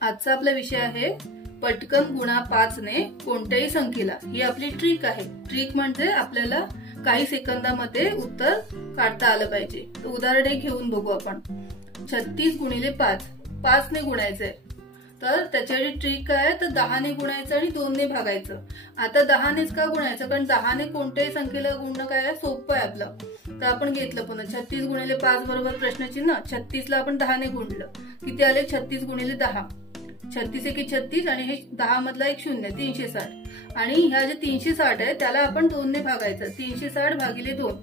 आजचा आपला विषय आहे पटकन गुणा 5 ने कोणत्याही संख्येला। ही आपली ट्रिक आहे। ट्रिक म्हणजे आपल्याला काही सेकंदामध्ये उत्तर काढता आलं पाहिजे। तर उदाहरण एक घेऊन बघू आपण। 36 गुणिले 5 5 ने गुणायचंय। तर त्याच्यासाठी ट्रिक काय आहे, तर 10 ने गुणायचं आणि 2 ने भागायचं। आता 10 नेच का गुणायचं, कारण 10 ने कोणत्याही संख्येला गुणणं काय आहे, सोपं आहे आपलं। तर आपण घेतलं पुन्हा 36 गुणिले 5 बरोबर प्रश्नचिन्ह। 36 ला आपण 10 ने गुणलं, किती आले 36 गुणिले 10, 36 एके 36 आणि हे 10 मधला एक शून्य 360। आणि ह्या जे 360 आहे त्याला आपण 2 ने भागायचं। 360 भागिले 2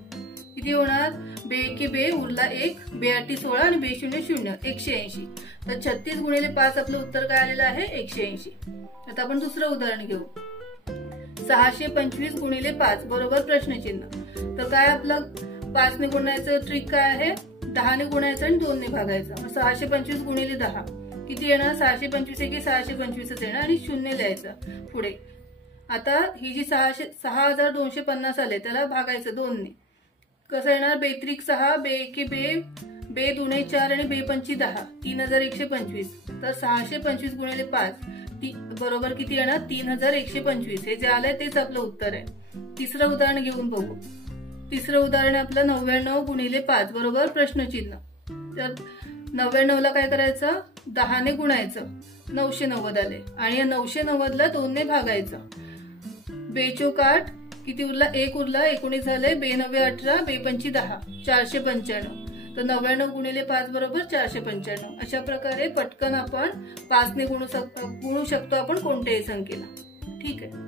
किती होणार, बे एके बे उरला 1, बे आठी 16 आणि बे शून्य 0 180। तर 36 गुणिले 5 आपलं उत्तर काय आलेलं आहे 180। आता आपण दुसरं उदाहरण घेऊ। 625 गुणिले 5 बरोबर प्रश्नचिन्ह। तर काय आपलं 5 ने गुणायचं ट्रिक काय आहे, 10 ने गुणायचं आणि 2 ने भागायचं। 625 गुणिले 10 किती येणार, 625 एके 625 येणार आणि शून्य लिहायचं पुढे। आता ही जी 6250 आले त्याला भागायचं 2 ने। कसं येणार, बेत्रिक 6, बे एके बे, बे दुने 4 आणि बे पंची 10, 3125। तर 625 गुणिले 5 बरोबर किती येणार 3125। हे जे आलंय तेच आपलं उत्तर आहे। तिसरं उदाहरण घेऊन बघू। तिसरं उदाहरण आपलं 99 गुणिले 5 बरोबर प्रश्नचिन्ह। तर 99 ला काय करायचं, 10 ने गुणायचं, 990 आले आणि या 990 ला 2 ने भागायचं। बेचोक 8 किती उरला, 1 उरला 19 झाले, बे 9 18, बे पंची 10 495। तर 99 गुणिले 5 बरोबर 495। अशा प्रकारे पटकन आपण 5 ने गुणू शकतो आपण कोणत्याही संख्येला। ठीक आहे।